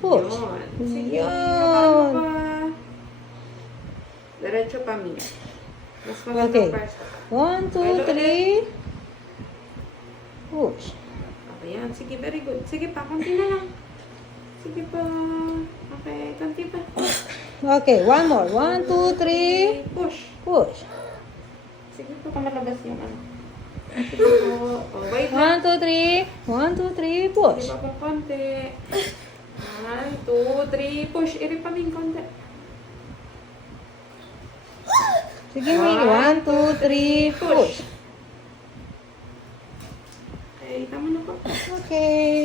Push. Yun. Sige, Yun. pa. Diretso pa, Mia. Mas maganda Okay. first. 1, 2, 3. Push. Okay, yan. Sige, very good. Sige pa, konti na lang. Sige pa. Okay, konti pa. Okay, one more. 1, 2, 3. Push. Push. Sige po, malabas yung ano. Sige po. Oh, wait lang. 1, 2, 3. 1, 2, 3. Push. Sige pa po, konti. 1, 2, 3. Push. Iri pa min konti. Sige, Ming. 1, 2, 3. Push. Okay, tama na po. Okay.